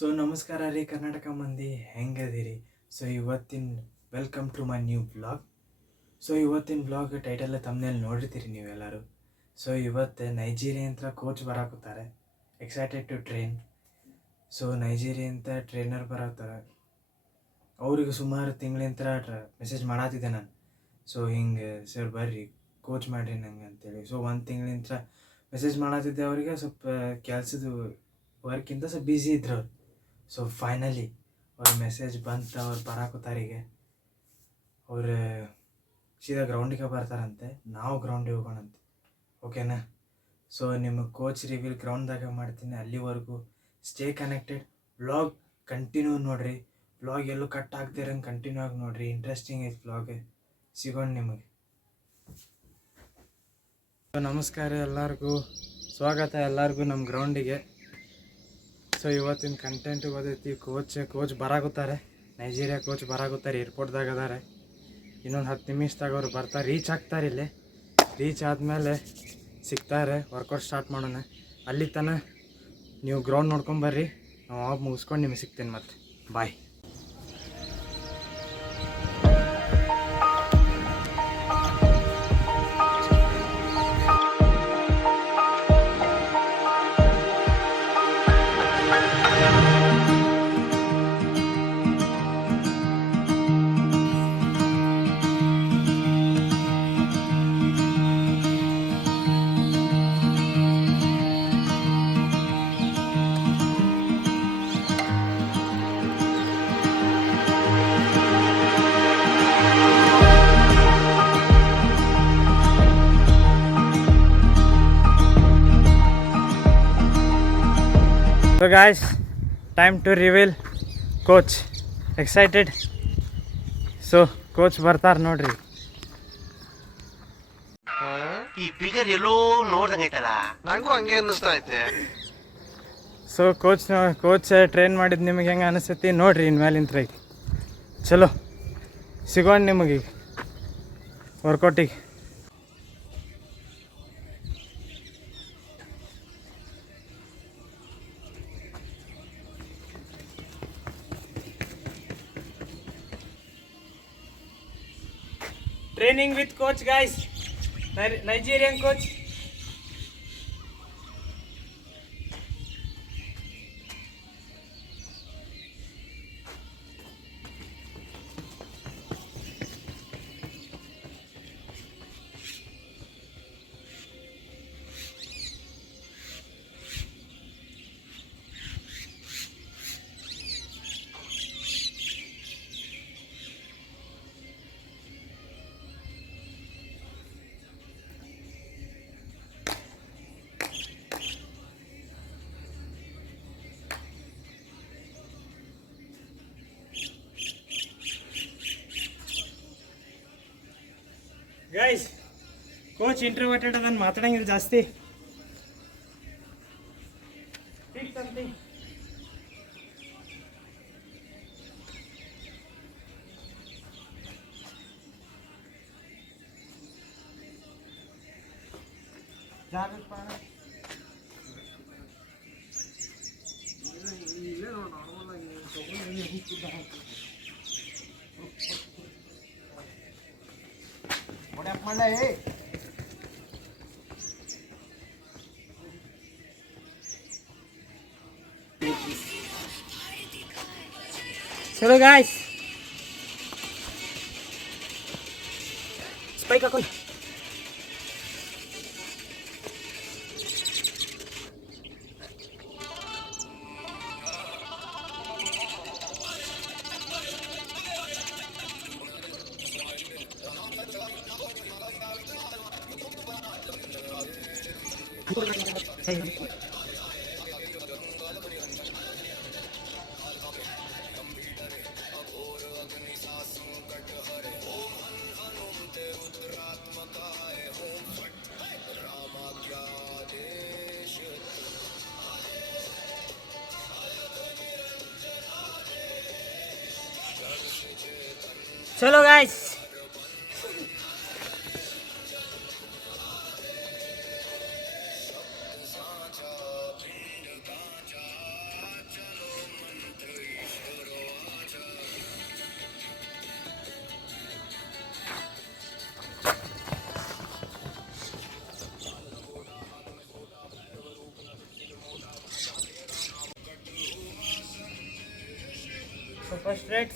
So ನಮಸ್ಕಾರ ರೀ ಕರ್ನಾಟಕ ಮಂದಿ, ಹೆಂಗದಿರಿ? ಸೊ ಇವತ್ತಿನ welcome to my new blog. So ಇವತ್ತಿನ ಬ್ಲಾಗ್ ಟೈಟಲ್ ತಮ್ಮನೇಲಿ ನೋಡಿರ್ತೀರಿ ನೀವೆಲ್ಲರೂ. ಸೊ ಇವತ್ತು ನೈಜೀರಿಯಂತ ಕೋಚ್ ಬರಾಕತ್ತಾರೆ, ಎಕ್ಸೈಟೆಡ್ ಟು ಟ್ರೈನ್. ಸೊ ನೈಜೀರಿಯಂತ ಟ್ರೈನರ್ ಬರಾಕ್ತಾರೆ. ಅವ್ರಿಗೆ ಸುಮಾರು ತಿಂಗಳಿಂದ ಮೆಸೇಜ್ ಮಾಡತ್ತಿದ್ದೆ ನಾನು. ಸೊ ಹಿಂಗೆ ಸರ್ ಬರ್ರಿ ಕೋಚ್ ಮಾಡಿರಿ ನಂಗೆ ಅಂತೇಳಿ. ಸೊ ಒಂದು ತಿಂಗಳಿಂದ ಮೆಸೇಜ್ ಮಾಡತ್ತಿದ್ದೆ. ಅವರಿಗೆ ಸ್ವಲ್ಪ ಕೆಲಸದ ವರ್ಕಿಂದ ಸ್ವಲ್ಪ ಬ್ಯುಸಿ ಇದ್ರು ಅವ್ರು. ಸೊ ಫೈನಲಿ ಅವ್ರ ಮೆಸೇಜ್ ಬಂತು, ಅವ್ರು ಬರಾಕತ್ತಾರೀಗ. ಅವ್ರು ಸೀದಾ ಗ್ರೌಂಡಿಗೆ ಬರ್ತಾರಂತೆ, ನಾವು ಗ್ರೌಂಡಿಗೆ ಹೋಗೋಣಂತೆ. ಓಕೆನಾ? ಸೊ ನಿಮಗೆ ಕೋಚ್ ರಿವ್ಯೂ ಗ್ರೌಂಡ್ದಾಗ ಮಾಡ್ತೀನಿ. ಅಲ್ಲಿವರೆಗೂ ಸ್ಟೇ ಕನೆಕ್ಟೆಡ್. ವ್ಲಾಗ್ ಕಂಟಿನ್ಯೂ ನೋಡಿರಿ. ವ್ಲಾಗ್ ಎಲ್ಲೂ ಕಟ್ ಆಗ್ತಿರಂಗೆ ಕಂಟಿನ್ಯೂ ಆಗಿ ನೋಡಿರಿ. ಇಂಟ್ರೆಸ್ಟಿಂಗ್ ಐತೆ ವ್ಲಾಗ್. ಸಿಗೋಣ ನಿಮಗೆ. ನಮಸ್ಕಾರ ಎಲ್ಲರಿಗೂ, ಸ್ವಾಗತ ಎಲ್ಲರಿಗೂ ನಮ್ಮ ಗ್ರೌಂಡಿಗೆ. ಸೊ ಇವತ್ತಿನ ಕಂಟೆಂಟ್ ಓದೈತಿ. ಕೋಚ್ ಬರಾಗುತ್ತಾರೆ, ನೈಜೀರಿಯಾ ಕೋಚ್ ಬರಾಗುತ್ತಾರೆ. ಏರ್ಪೋರ್ಟ್ದಾಗ ಅದಾರೆ. ಇನ್ನೊಂದು 10 ನಿಮಿಷದಾಗ ಅವ್ರು ಬರ್ತಾರೆ, ರೀಚ್ ಆಗ್ತಾರೆ. ಇಲ್ಲಿ ರೀಚ್ ಆದಮೇಲೆ ಸಿಗ್ತಾರೆ, ವರ್ಕೌಟ್ ಸ್ಟಾರ್ಟ್ ಮಾಡೋಣ. ಅಲ್ಲಿ ತನಕ ನೀವು ಗ್ರೌಂಡ್ ನೋಡ್ಕೊಂಬರ್ರಿ. ನಾವು ಆಫ್ ಮುಗಿಸ್ಕೊಂಡು ನಿಮಗೆ ಸಿಗ್ತೀನಿ ಮತ್ತೆ. ಬಾಯ್. So guys, time to reveal coach. Excited? So coach ಬರ್ತಾರೆ ನೋಡ್ರಿ. ಈ ಫಿಗರ್ ಎಲ್ಲೋ ನೋಡ್ದಂಗೈತಲ್ಲ, ನಂಗೂ ಹಂಗೆ ಅನ್ನಿಸ್ತಾ ಐತೆ. ಸೊ ಕೋಚ್ ಟ್ರೈನ್ ಮಾಡಿದ್ದು ನಿಮಗೆ ಹೆಂಗೆ ಅನಿಸ್ತೈತಿ ನೋಡ್ರಿ. ಇನ್ಮೇಲಿಂದ ಚಲೋ ಸಿಗೋಣ ನಿಮಗೆ ಈಗ ವರ್ಕೌಟಿಗೆ. Training with coach guys, Nigerian coach. Guys, coach introverted ಅದನ್ನು ಮಾತಾಡಂಗಿಲ್ಲ ಜಾಸ್ತಿ. ಚಲೋ ಗಾಯ್ಸ್, ಸ್ಪೈಕ್ ಹಾಕೊಂಡು चलो गाइस, ಸೊ ಫಸ್ಟ್ ರೇಟ್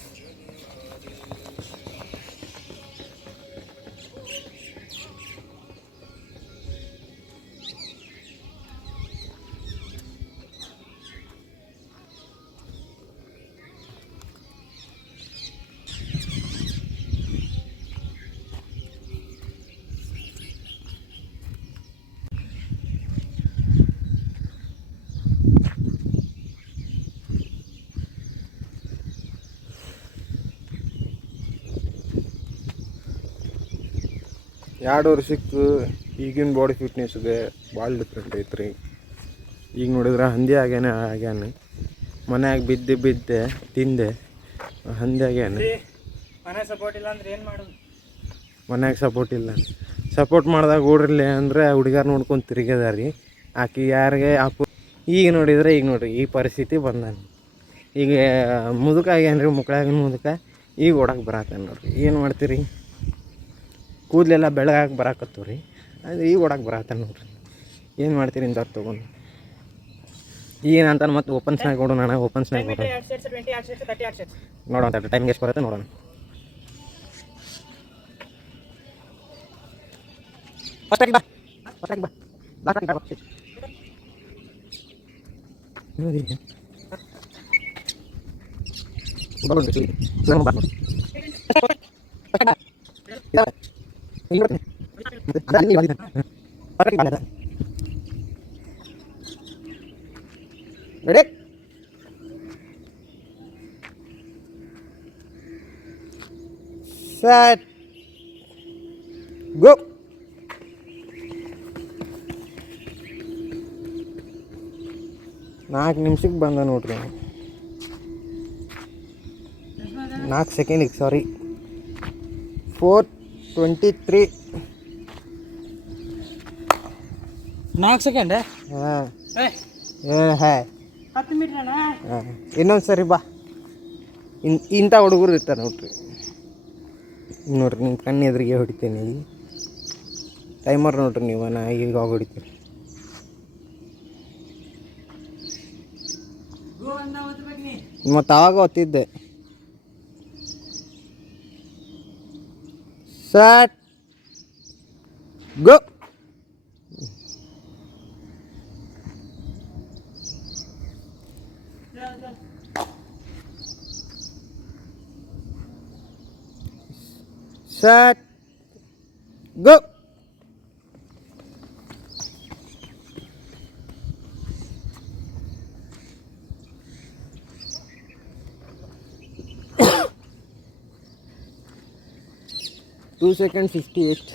ಎರಡು ವರ್ಷಕ್ಕೆ ಈಗಿನ ಬಾಡಿ ಫಿಟ್ನೆಸ್ಗೆ ಭಾಳ ಡಿಫ್ರೆಂಟ್ ಐತ್ರಿ. ಈಗ ನೋಡಿದ್ರೆ ಹಂದಿ ಆಗ್ಯಾನ ಮನ್ಯಾಗ ಬಿದ್ದೆ ತಿಂದೆ ಹಂದಿ ಆಗ್ಯಾನ. ಮನೆ ಸಪೋರ್ಟ್ ಇಲ್ಲ ಅಂದ್ರೆ ಏನು ಮಾಡೋದು? ಮನ್ಯಾಗ ಸಪೋರ್ಟ್ ಇಲ್ಲ. ಸಪೋರ್ಟ್ ಮಾಡಿದಾಗ ಓಡ್ರಿಲ್ಲ ಅಂದರೆ ಹುಡುಗಾರ ನೋಡ್ಕೊಂಡು ತಿರುಗ್ಯದಾರಿ. ಆಕೆ ಯಾರಿಗೆ ಈಗ ನೋಡಿದ್ರೆ ಈ ಪರಿಸ್ಥಿತಿ ಬಂದಾನ. ಈಗ ಮುದುಕ ಆಗ್ಯಾನ್ರಿ, ಮುಕ್ಕಳಾಗಿನ ಮುದುಕ. ಈಗ ಓಡಕ್ಕೆ ಬರತ್ತಾನ ನೋಡ್ರಿ. ಏನು ಮಾಡ್ತೀರಿ? ಕೂದಲೆಲ್ಲ ಬೆಳಗಾಗಿ ಬರಾಕತ್ತವ ರೀ. ಅದು ಈಗ ಓಡಕ್ಕೆ ಬರತ್ತಾನ ನೋಡ್ರಿ. ಏನು ಮಾಡ್ತೀರಿ ಇಂಥವ್ರು ತೊಗೊಂಡು? ಏನಂತಾನೆ ಮತ್ತೆ ಓಪನ್ ಸ್ನ್ಯಾಕ್ ನೋಡೋಣ. ಓಪನ್ ಸ್ನ್ಯಾಕ್ ನೋಡೋಣ ಟೈಮ್ಗೆ ಎಷ್ಟು ಬರುತ್ತೆ ನೋಡೋಣ. Ready? Set. Go. ನಾಲ್ಕು ನಿಮಿಷಕ್ಕೆ ಬಂದ ನೋಡ್ರಿ. 4 ಸೆಕೆಂಡಿಗೆ ಸಾರಿ. 4:23. 4 ಸೆಕೆಂಡ್. ಹಾಂ ಹಾಂ 10 ಮೀಟ್ರಣ್ಣ. ಹಾಂ ಇನ್ನೊಂದು ಸರಿ ಬಾ. ಇಂಥ ಹುಡುಗರು ಇರ್ತಾರೆ ನೋಡ್ರಿ. ನೋಡ್ರಿ ನಿಮ್ಮ ಕಣ್ಣು ಎದುರಿಗೆ ಹೊಡಿತೀನಿ. ಈಗ ಟೈಮರ್ ನೋಡ್ರಿ ನೀವು. ನಾ ಈಗ ಹೊಡಿತೀರಿ. ಮತ್ತು ಆವಾಗ ಒತ್ತಿದ್ದೆ. ಸಟ್ ಗೋ. Set, go. Two seconds 58.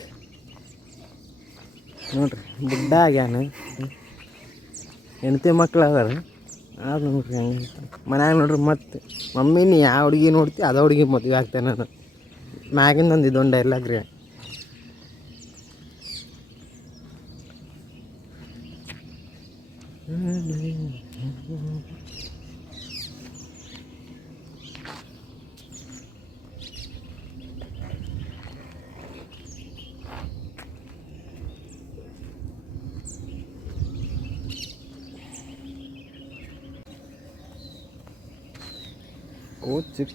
ನೋಡ್ರಿ ಬುಡ್ಡ ಆಗ್ಯಾನ. ಹೆಂಡತಿ ಮಕ್ಳು ಅದಾರ. ಅದು ನೋಡ್ರಿ ಹಂಗೆ ಮನ್ಯಾಗ ನೋಡ್ರಿ. ಮತ್ತೆ ಮಮ್ಮಿ ನೀ ಯಾವ ಹುಡುಗಿ ನೋಡ್ತಿ ಅದ ಹುಡುಗಿ ಮದುವೆ ಆಗ್ತೇನೆ ನಾನು. ಮ್ಯಾಗಿಂದ ಒಂದು ಇದೊಂದು ಡೈಲಾಗ್ ರೀ.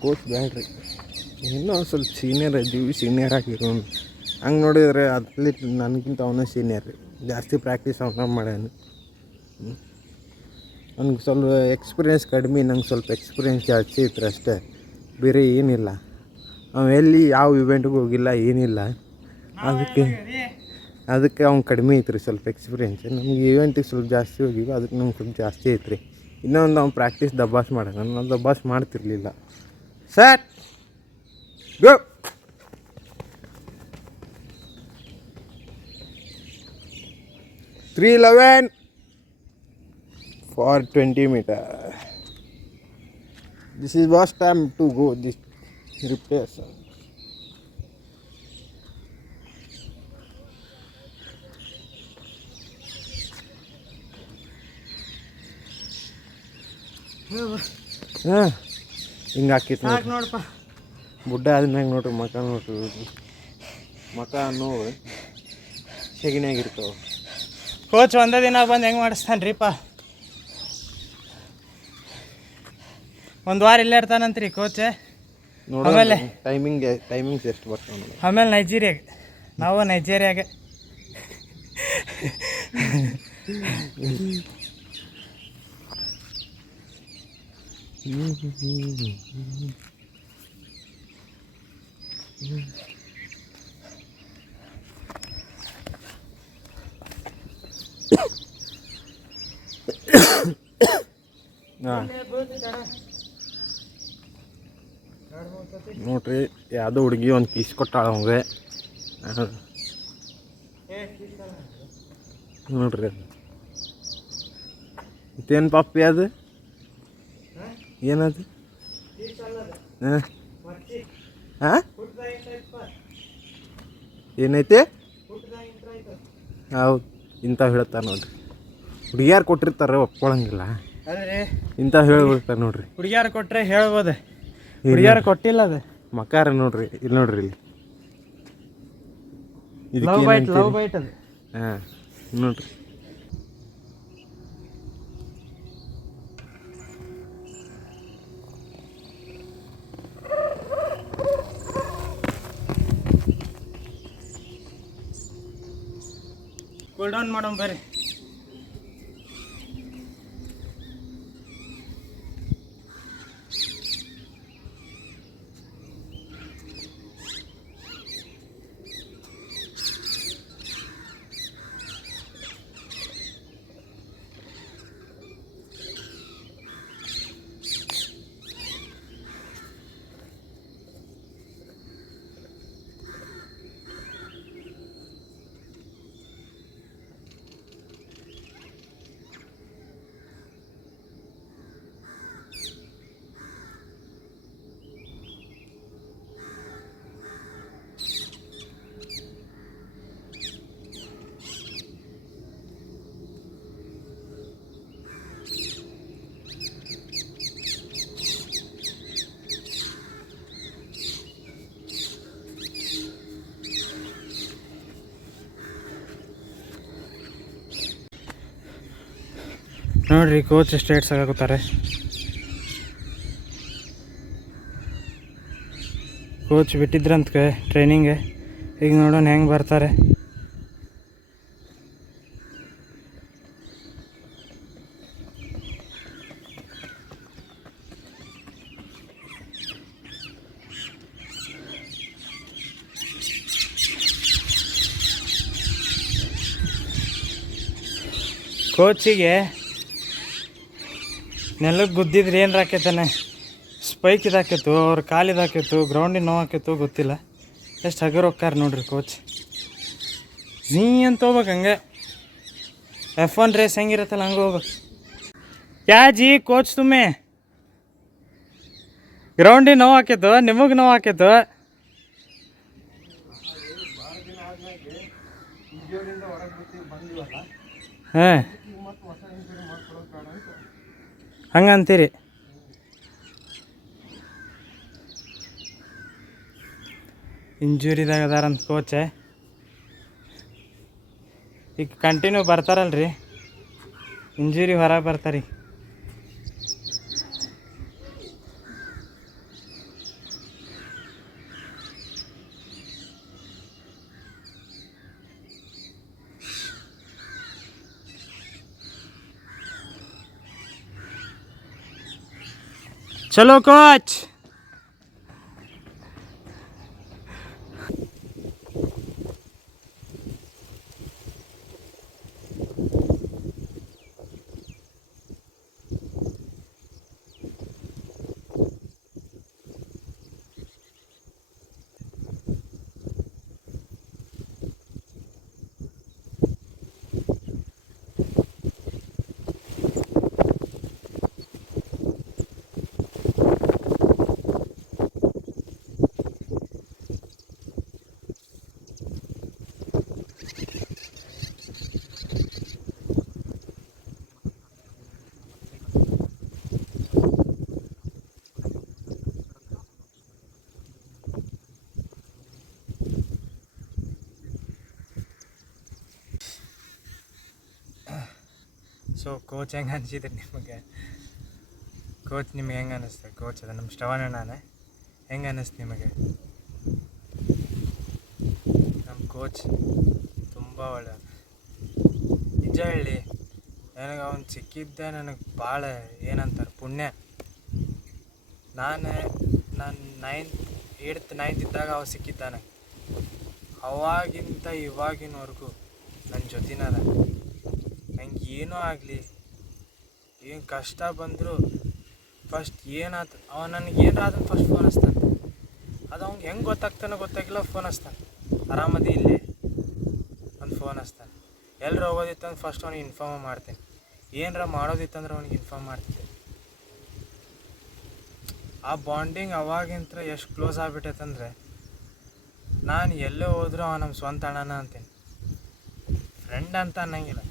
ಕೋಚ್ ಬ್ಯಾಡ್ರಿ. ಇನ್ನೂ ಸ್ವಲ್ಪ ಸೀನಿಯರ್ ಇದ್ದೀವಿ. ಸೀನಿಯರ್ ಆಗಿರೋನು ಹಂಗೆ ನೋಡಿದ್ರೆ ಅಥ್ಲೀಟ್ ನನಗಿಂತ ಅವನ ಸೀನಿಯರ್ ರೀ. ಜಾಸ್ತಿ ಪ್ರಾಕ್ಟೀಸ್ ಅವನ ಮಾಡ್ಯಾನ. ನನಗೆ ಸ್ವಲ್ಪ ಎಕ್ಸ್ಪೀರಿಯೆನ್ಸ್ ಕಡಿಮೆ. ನಂಗೆ ಸ್ವಲ್ಪ ಎಕ್ಸ್ಪೀರಿಯೆನ್ಸ್ ಜಾಸ್ತಿ ಐತ್ರಿ ಅಷ್ಟೇ, ಬೇರೆ ಏನಿಲ್ಲ. ಅವ ಎಲ್ಲಿ ಯಾವ ಇವೆಂಟ್ಗೆ ಹೋಗಿಲ್ಲ, ಏನಿಲ್ಲ. ಅದಕ್ಕೆ ಅವ್ನು ಕಡಿಮೆ ಐತ್ರಿ ಸ್ವಲ್ಪ ಎಕ್ಸ್ಪೀರಿಯೆನ್ಸ್. ನಮ್ಗೆ ಇವೆಂಟಿಗೆ ಸ್ವಲ್ಪ ಜಾಸ್ತಿ ಹೋಗಿವಿ, ಅದಕ್ಕೆ ನಮ್ಗೆ ಸ್ವಲ್ಪ ಜಾಸ್ತಿ ಐತ್ರಿ. ಇನ್ನೊಂದು ಅವ್ನು ಪ್ರಾಕ್ಟೀಸ್ ದಬ್ಬಾಸ್ ಮಾಡೋಣ. ನಾನು ದಬ್ಬಾಸ್ ಮಾಡ್ತಿರ್ಲಿಲ್ಲ. ಸಟ್ ಗೋ. $3:11 for 20 meters. This is last time to go this repairs. ಹಾಂ ಹಿಂಗೆ ಹಾಕಿತ್ತು ನೋಡಪ್ಪ. ಬುಡ್ಡ ಆದ್ಮ್ಯಾಗ ನೋಡ್ರಿ ಮಕ ನೋಡ್ರಿ. ಮಕ ನೋವು ಸೆಗಣಿಯಾಗಿರ್ತಾವೆ. ಕೋಚ್ ಒಂದೇ ದಿನ ಬಂದು ಹೆಂಗೆ ಮಾಡಿಸ್ತಾನೆ ರೀಪ್ಪ. ಒಂದು ವಾರ ಇಲ್ಲೇ ಇರ್ತಾನಂತ್ರಿ ಕೋಚ್. ನೋಡೋಣ ಆಮೇಲೆ ಟೈಮಿಂಗ್ಸ್ ಎಷ್ಟು ಬರ್ತಾವೆ ನೋಡಿ. ಆಮೇಲೆ ನೈಜೀರಿಯಾಗೆ, ನಾವು ನೈಜೀರಿಯಾಗೆ. ಹಾಂ ನೋಡ್ರಿ, ಯಾವುದೋ ಹುಡುಗಿ ಒಂದು ಕಿಸ್ ಕೊಟ್ಟಾಳ ಅವಂಗೆ. ನೋಡ್ರಿ ಅದು ಇದೇನು ಪಪ್ಪಿ ಅದು, ಏನದು? ಹಾಂ ಹಾಂ ಏನೈತೆ? ಹೌದು, ಇಂಥವು ಹೇಳ್ತಾರೆ ನೋಡ್ರಿ. ಹುಡುಗಿಯಾರು ಕೊಟ್ಟಿರ್ತಾರೆ ಒಪ್ಕೊಳಂಗಿಲ್ಲ, ಅದ್ರಿ ಇಂಥವು ಹೇಳ್ಬಿಡ್ತಾರೆ ನೋಡ್ರಿ. ಹುಡುಗಿಯಾರು ಕೊಟ್ಟರೆ ಹೇಳ್ಬೋದು, ಹುಡುಗಿಯಾರು ಕೊಟ್ಟಿಲ್ಲ. ಅದು ಮಕಾರ ನೋಡ್ರಿ, ಇಲ್ಲಿ ನೋಡ್ರಿ, ಇಲ್ಲಿ ಲವ್ ಬೈಟ್ ಅದು. ಹಾಂ ನೋಡ್ರಿ. ಕೂಲ್ ಡೌನ್ ಮಾಡೋಣ ಬರ್ರಿ. ನೋಡ್ರಿ ಕೋಚ್ ಸ್ಟೇಟ್ಸ್ ಆಗಾಕತ್ತಾರೆ. ಕೋಚ್ ಬಿಟ್ಟಿದ್ರಂತ ಟ್ರೈನಿಂಗ್, ಈಗ ನೋಡೋಣ ಹೆಂಗೆ ಬರ್ತಾರೆ. ಕೋಚಿಗೆ ನೆಲಕ್ಕೆ ಗುದ್ದಿದ್ರೆ ಏನು ಹಾಕೈತಾನೆ, ಸ್ಪೈಕ್ ಇದಾಕಿತ್ತು, ಅವ್ರ ಕಾಲು ಇದಾಕಿತ್ತು, ಗ್ರೌಂಡಿನ ನೋವು ಹಾಕಿತ್ತು, ಗೊತ್ತಿಲ್ಲ. ಎಷ್ಟು ಹಗರ್ ಹೋಗ್ತಾರೆ ನೋಡ್ರಿ ಕೋಚ್. ನೀ ಅಂತ ಹೋಗ್ಬೇಕು ಹಂಗೆ, F1 ರೇಸ್ ಹೆಂಗಿರತ್ತಲ್ಲ ಹಂಗೆ ಹೋಗ್ಬೇಕು. ಕ್ಯಾ ಜಿ ಕೋಚ್ ತುಮ್ಮೆ ಗ್ರೌಂಡಿನ ನೋವು ಹಾಕಿತ್ತು, ನಿಮಗೆ ನೋವು ಹಾಕಿತ್ತು. ಹಾಂ ಹಂಗಂತೀರಿ. ಇಂಜುರಿದಾಗ ಅದಾರಂತ ಕೋಚ್. ಈಗ ಕಂಟಿನ್ಯೂ ಬರ್ತಾರಲ್ರಿ, ಇಂಜುರಿ ಹೊರಗೆ ಬರ್ತಾರೆ. चलो कोच. ಸೊ ಕೋಚ್ ಹೆಂಗೆ ಅನ್ಸಿದ್ರಿ ನಿಮಗೆ? ಕೋಚ್ ನಿಮ್ಗೆ ಹೆಂಗೆ ಅನ್ನಿಸ್ತೆ? ಕೋಚ್ ಅದ ನಮ್ಮ ಶ್ರವಣಣ್ಣನೇ, ಹೆಂಗೆ ಅನ್ನಿಸ್ತು ನಿಮಗೆ? ನಮ್ಮ ಕೋಚ್ ತುಂಬ ಒಳ್ಳೆ. ನಿಜ ಹೇಳಿ, ನನಗೆ ಅವ್ನು ಸಿಕ್ಕಿದ್ದೆ ನನಗೆ ಭಾಳ ಏನಂತಾರೆ ಪುಣ್ಯ. ನಾನು 8th 9th ಇದ್ದಾಗ ಅವ ಸಿಕ್ಕಿದ್ದಾನೆ. ಅವಾಗಿಂತ ಇವಾಗಿನವರೆಗೂ ನನ್ನ ಜೊತೆನದ. ನಂಗೆ ಏನೂ ಆಗಲಿ, ಏನು ಕಷ್ಟ ಬಂದರೂ ಫಸ್ಟ್ ಏನಾಯ್ತು ಅವ ನನಗೆ ಏನಾದ್ರೂ ಫಸ್ಟ್ ಫೋನ್ ಹಚ್ತಾನೆ. ಅದು ಅವ್ನಿಗೆ ಹೆಂಗೆ ಗೊತ್ತಾಗ್ತಾನೋ ಗೊತ್ತಾಗಿಲ್ಲ, ಫೋನ್ ಹಚ್ತಾನೆ. ಆರಾಮದಿ ಇಲ್ಲೇ ಒಂದು ಫೋನ್ ಹಚ್ತಾನೆ. ಎಲ್ಲರೂ ಹೋಗೋದಿತ್ತಂದ್ರೆ ಫಸ್ಟ್ ಅವ್ನಿಗೆ ಇನ್ಫಾರ್ಮ್ ಮಾಡ್ತೀನಿ. ಏನರ ಮಾಡೋದಿತ್ತಂದ್ರೆ ಅವ್ನಿಗೆ ಇನ್ಫಾರ್ಮ್ ಮಾಡ್ತಿದ್ದೆ. ಆ ಬಾಂಡಿಂಗ್ ಅವಾಗಿಂತ ಎಷ್ಟು ಕ್ಲೋಸ್ ಆಗಿಬಿಟ್ಟೈತಂದ್ರೆ, ನಾನು ಎಲ್ಲೇ ಹೋದರೂ ಅವ ನಮ್ಮ ಸ್ವಂತ ಅಣ್ಣನ ಅಂತೀನಿ. ಫ್ರೆಂಡ್ ಅಂತ ಅನ್ನಂಗಿಲ್ಲ,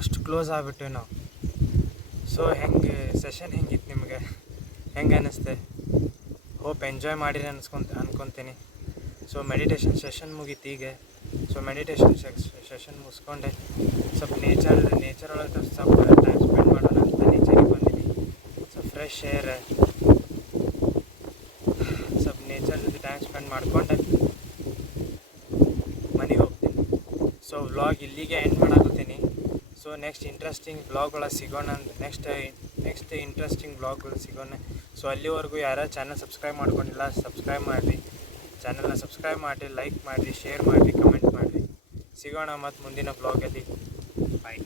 ಅಷ್ಟು ಕ್ಲೋಸ್ ಆಗಿಬಿಟ್ಟಿವಿ ನಾವು. ಸೊ ಹೆಂಗೆ ಸೆಷನ್ ಹೆಂಗಿತ್ತು ನಿಮಗೆ? ಹೆಂಗೆ ಅನ್ನಿಸ್ತೆ? ಹೋಪ್ ಎಂಜಾಯ್ ಮಾಡಿರಿ ಅನ್ಕೊತೀನಿ. ಸೊ ಮೆಡಿಟೇಷನ್ ಸೆಷನ್ ಮುಗೀತು ಈಗ. ಸೊ ಮೆಡಿಟೇಷನ್ ಸೆಷನ್ ಮುಗಿಸ್ಕೊಂಡೆ ಸ್ವಲ್ಪ ನೇಚರ್ ಒಳಗೆ ಸ್ವಲ್ಪ ಟೈಮ್ ಸ್ಪೆಂಡ್ ಮಾಡೋಣ ಅಂತ ನೇಚರಿಗೆ ಬಂದೀನಿ. ಸೊ ಫ್ರೆಶ್ ಏರ್, ಸ್ವಲ್ಪ ನೇಚರ್ ಜೊತೆ ಟೈಮ್ ಸ್ಪೆಂಡ್ ಮಾಡಿಕೊಂಡೆ ಮನೆಗೆ ಹೋಗ್ತೀನಿ. ಸೊ ವ್ಲಾಗ್ ಇಲ್ಲಿಗೆ ಎಂಡ್ ಮಾಡಾಕತ್ತೀನಿ. ಸೊ ನೆಕ್ಸ್ಟ್ ಇಂಟ್ರೆಸ್ಟಿಂಗ್ ವ್ಲಾಗ್ಗಳ ಸಿಗೋಣ. ನೆಕ್ಸ್ಟ್ ಇಂಟ್ರೆಸ್ಟಿಂಗ್ ವ್ಲಾಗ್ಗಳು ಸಿಗೋಣ. ಸೊ ಅಲ್ಲಿವರೆಗೂ ಯಾರು ಚಾನಲ್ ಸಬ್ಸ್ಕ್ರೈಬ್ ಮಾಡ್ಕೊಂಡಿಲ್ಲ, ಸಬ್ಸ್ಕ್ರೈಬ್ ಮಾಡಿರಿ. ಚಾನಲ್ನ ಸಬ್ಸ್ಕ್ರೈಬ್ ಮಾಡಿರಿ, ಲೈಕ್ ಮಾಡಿರಿ, ಶೇರ್ ಮಾಡಿರಿ, ಕಮೆಂಟ್ ಮಾಡಿರಿ. ಸಿಗೋಣ ಮತ್ತು ಮುಂದಿನ ವ್ಲಾಗಲ್ಲಿ. ಬಾಯ್.